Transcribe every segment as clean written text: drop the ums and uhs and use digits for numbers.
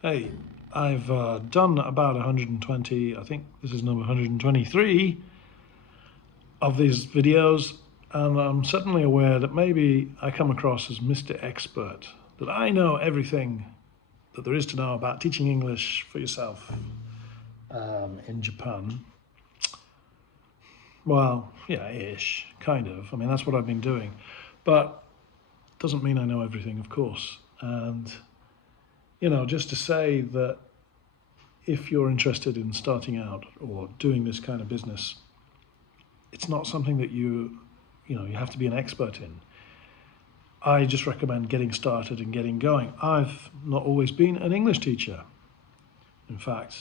Hey, I've done about 120, I think this is number 123 of these videos, and I'm certainly aware that maybe I come across as Mr. Expert, that I know everything that there is to know about teaching English for yourself in Japan. Well, yeah, ish, kind of. I mean, that's what I've been doing. But doesn't mean I know everything, of course. And, just to say that if you're interested in starting out or doing this kind of business, it's not something that you have to be an expert in. I just recommend getting started and getting going. I've not always been an English teacher. In fact,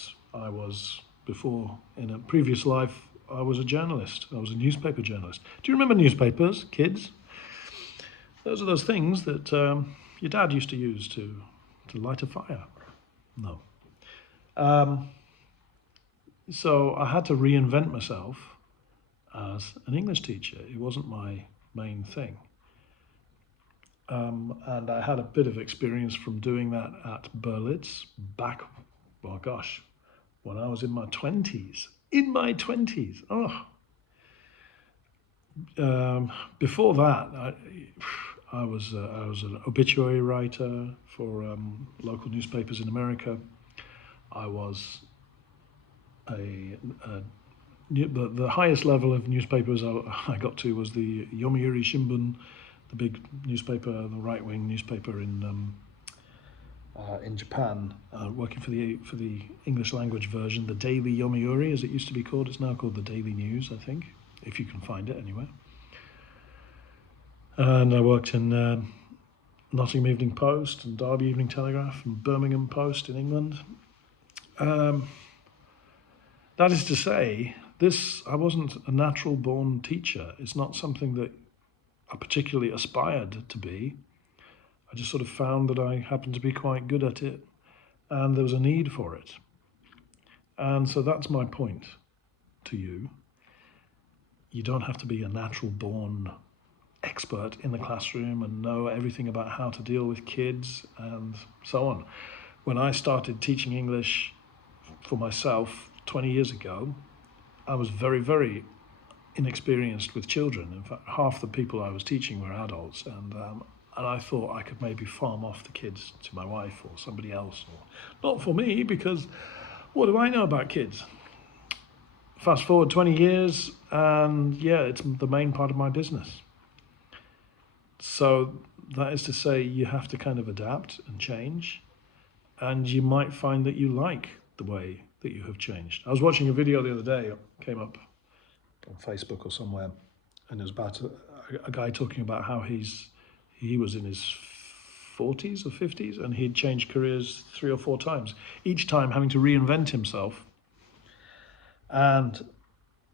before, in a previous life, I was a journalist. I was a newspaper journalist. Do you remember newspapers, kids? Those are those things that your dad used to use to light a fire. No. So I had to reinvent myself as an English teacher. It wasn't my main thing. And I had a bit of experience from doing that at Berlitz back, well, gosh, when I was in my 20s. In my 20s. Oh. Before that, I was an obituary writer for local newspapers in America. I was the highest level of newspapers I got to was the Yomiuri Shimbun, the big newspaper, the right-wing newspaper in Japan, working for the English language version, the Daily Yomiuri, as it used to be called. It's now called the Daily News, I think, if you can find it anywhere. And I worked in Nottingham Evening Post and Derby Evening Telegraph and Birmingham Post in England. That is to say, I wasn't a natural born teacher. It's not something that I particularly aspired to be. I just sort of found that I happened to be quite good at it, and there was a need for it. And so that's my point to you. You don't have to be a natural born expert in the classroom and know everything about how to deal with kids and so on. When I started teaching English for myself 20 years ago, I was very, very inexperienced with children. In fact, half the people I was teaching were adults, and I thought I could maybe farm off the kids to my wife or somebody else, or not for me, because what do I know about kids? Fast forward 20 years, and yeah, it's the main part of my business. So that is to say, you have to kind of adapt and change, and you might find that you like the way that you have changed. I was watching a video the other day, it came up on Facebook or somewhere, and it was about a guy talking about how he was in his 40s or 50s, and he'd changed careers 3 or 4 times, each time having to reinvent himself. And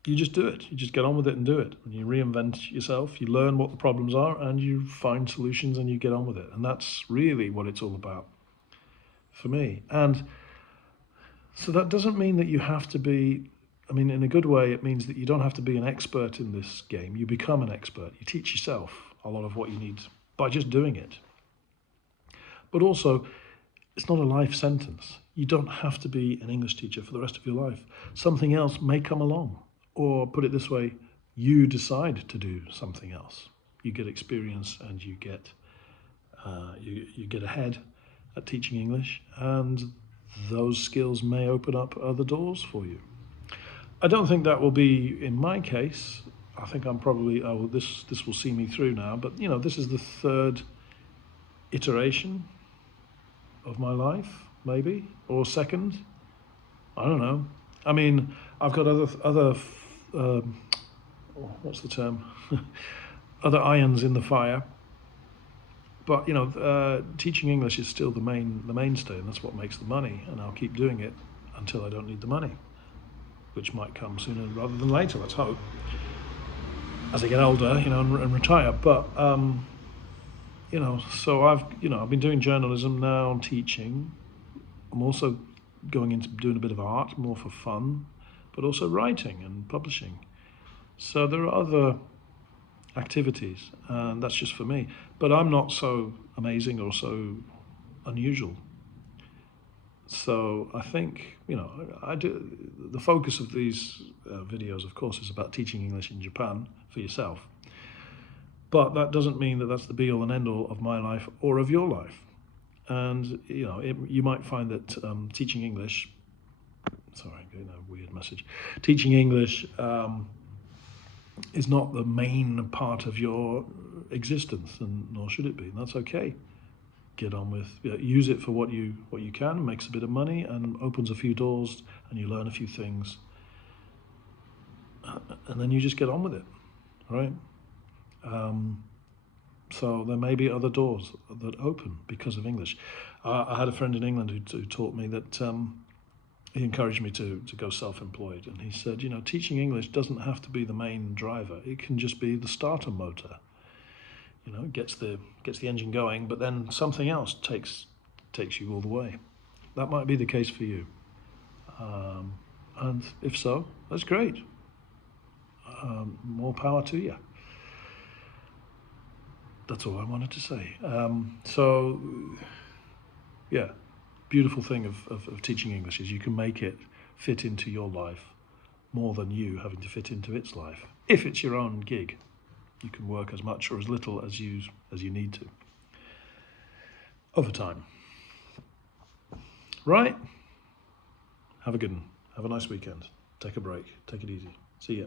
you just do it. You just get on with it and do it. And you reinvent yourself, you learn what the problems are, and you find solutions and you get on with it. And that's really what it's all about for me. And so that doesn't mean that you have to be, I mean, in a good way, it means that you don't have to be an expert in this game. You become an expert. You teach yourself a lot of what you need by just doing it. But also, it's not a life sentence. You don't have to be an English teacher for the rest of your life. Something else may come along. Or put it this way, you decide to do something else. You get experience and you get ahead at teaching English, and those skills may open up other doors for you. I don't think that will be in my case. I think I'm probably, this will see me through now, but this is the 3rd iteration of my life, maybe, or 2nd. I don't know. I mean, I've got other what's the term? Other irons in the fire. But teaching English is still the mainstay, and that's what makes the money. And I'll keep doing it until I don't need the money, which might come sooner rather than later. Let's hope. As I get older, and retire. But so I've been doing journalism now. I'm teaching. I'm also going into doing a bit of art, more for fun, but also writing and publishing. So there are other activities, and that's just for me. But I'm not so amazing or so unusual. So I think, I do. The focus of these videos, of course, is about teaching English in Japan for yourself. But that doesn't mean that that's the be all and end all of my life or of your life. And you might find that teaching English. Sorry, getting a weird message. Teaching English is not the main part of your existence, and nor should it be. And that's okay. Get on with, use it for what you can, makes a bit of money and opens a few doors, and you learn a few things, and then you just get on with it, right? So there may be other doors that open because of English. I had a friend in England who taught me that he encouraged me to go self-employed, and he said, teaching English doesn't have to be the main driver. It can just be the starter motor. Gets the engine going, but then something else takes you all the way. That might be the case for you, and if so, that's great. More power to you. That's all I wanted to say. So, yeah, beautiful thing of teaching English is you can make it fit into your life more than you having to fit into its life. If it's your own gig, you can work as much or as little as you need to over time. Right? Have a good one. Have a nice weekend. Take a break. Take it easy. See ya.